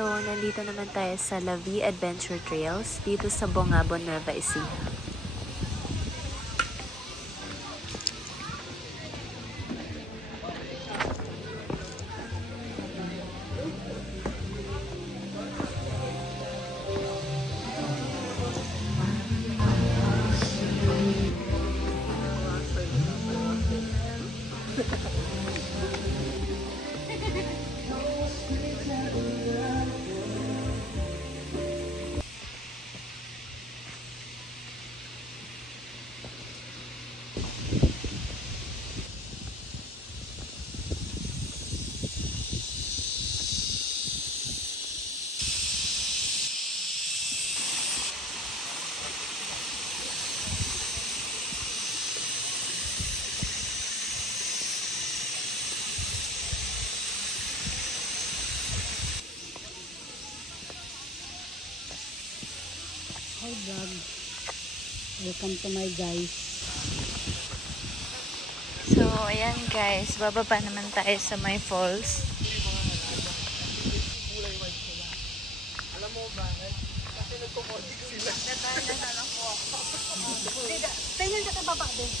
So, nandito naman tayo sa La Vie Adventure Trails dito sa Bongabon, Nueva Ecija. Hi vlog, welcome to my guys. So, ayan guys, bababa naman tayo sa my falls. Alam mo ba, kasi nagkukodik sila. Natalang po ako. Tingnan ka baba din.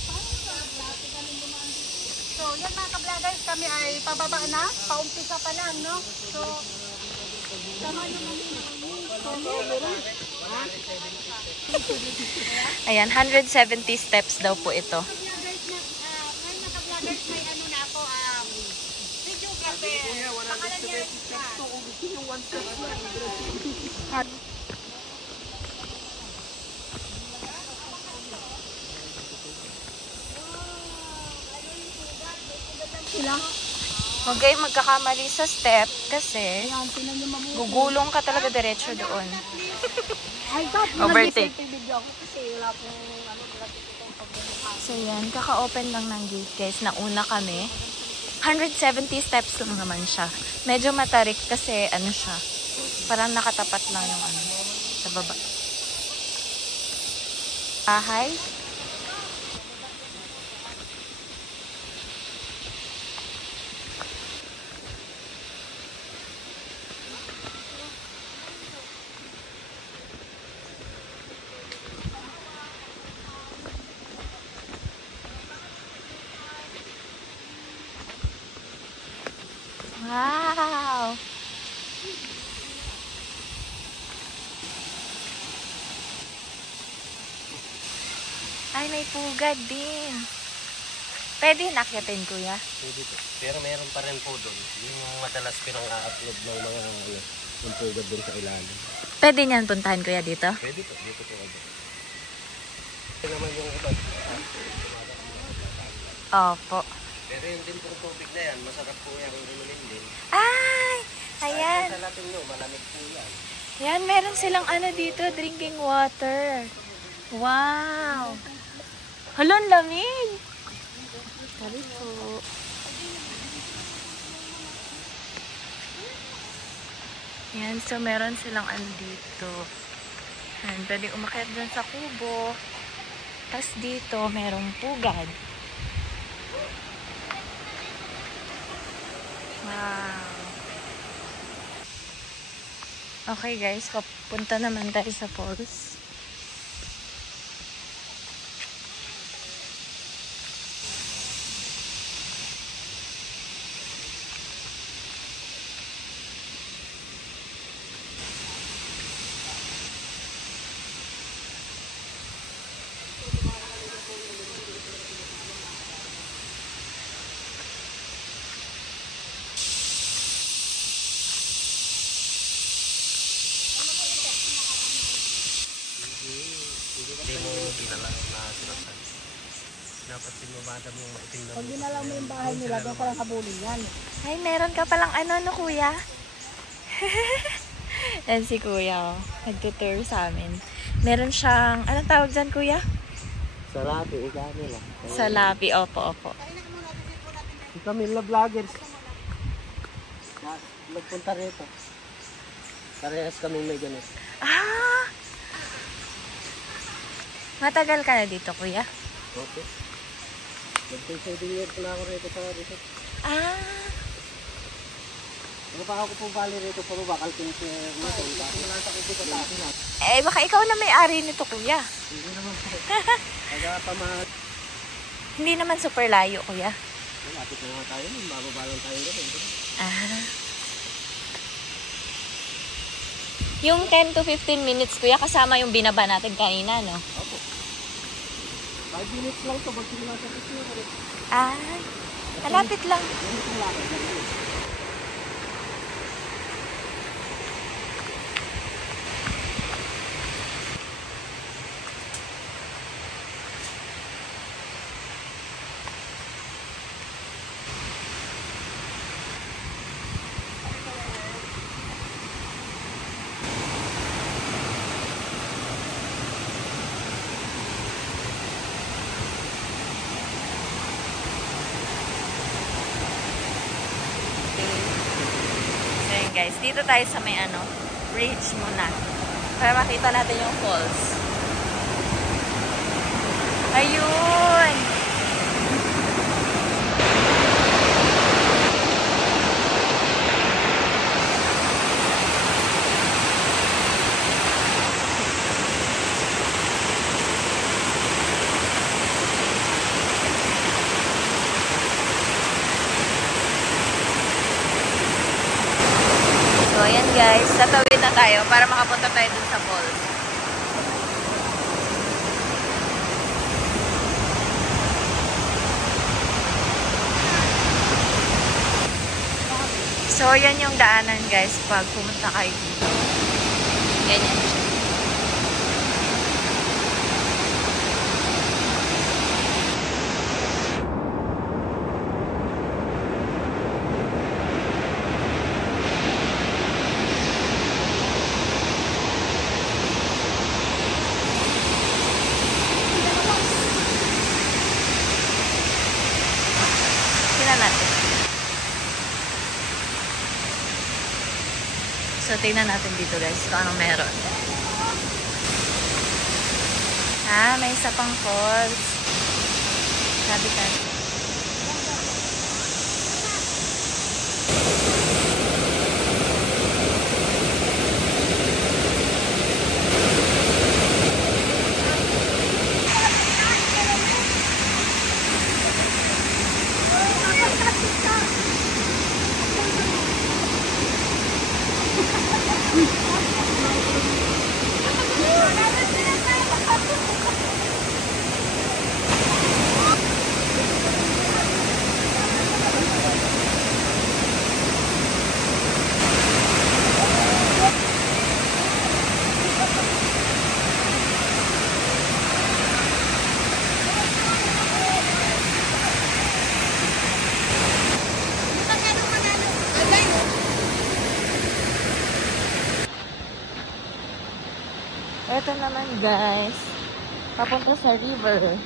So, yan mga ka-vloggers, kami ay pababa na. Paumpisa pa lang, no? So, sama naman Ayan, 170 steps daw po ito. mga ka-vloggers, may ano na ako, videographer. Pangalan niya, Kung gusto nyo one shot na. Huwag kayong magkakamali sa step kasi gugulong ka talaga diretso doon. Overtake. So yan, kaka-open lang ng gate guys. Nauna kami. 170 steps lang naman siya. Medyo matarik kasi ano siya. Parang nakatapat lang yung ano sa baba. Bahay. Wow! Ay, may pugad din. Pwede nakyatin, kuya? Pwede po. Pero meron pa rin po doon. Yung madalas pinang-upload ng mga yung pugad doon sa ilalim. Pwede niyan puntahan, kuya, dito? Pwede po. Dito po agad. Ito naman yung iba. Opo. Pero yun din po tubig na yan. Masarap po yung inumin din. Ay! Ayan. Sa latin nyo, malamig po yan. Yan, meron silang ano dito, drinking water. Wow! Halon, lamig! Sabi po. Yan, so meron silang ano dito. Yan, pwede umakyat dyan sa kubo. Tapos dito, merong pugad. Wow! Okay guys, papunta naman tayo sa falls. Hindi mo dinala na sinasan. Dapat sinumada mo yung maiting na. pag dinala mo yung bahay nila, doon ko lang kabulin yan. Ay, meron ka palang ano, no, kuya? Yan si kuya, oh. Nagtutour sa amin. Meron siyang, anong tawag dyan, kuya? Salapi, ikaw nila. Salapi, opo, opo. Kami la vloggers. Nagpunta rito. Parehas kami may ganit. Ah! Matagal ka na dito, kuya? Okay. Nag-7 years na ako rito sa resort. Ah! Trabaho ko po bali rito sa baba, kalting sa mga wala sa kubo sa taas. Eh, baka ikaw na may-ari nito, kuya. Hindi naman po. Kaya pamahal. Hindi naman super layo, kuya. Malapit na nga tayo, bababa lang tayo rin. Ah. Yung 10 to 15 minutes, kuya, kasama yung binaba natin kanina, no? Opo. 5 minutes lang to, magsimula sa picture. Ah, malapit lang. Ganito lang ako. So yun guys, dito tayo sa may bridge muna. Para makita natin yung falls. Ayun! So, ayan guys, tatawid na tayo para makapunta tayo dun sa falls. So, yan yung daanan guys pag pumunta kayo dito. Ganyan siya. Natin. So, tingnan natin dito guys kung anong meron. Ah, may isa pang falls. Sabi ka. Ito naman guys, papunta sa river.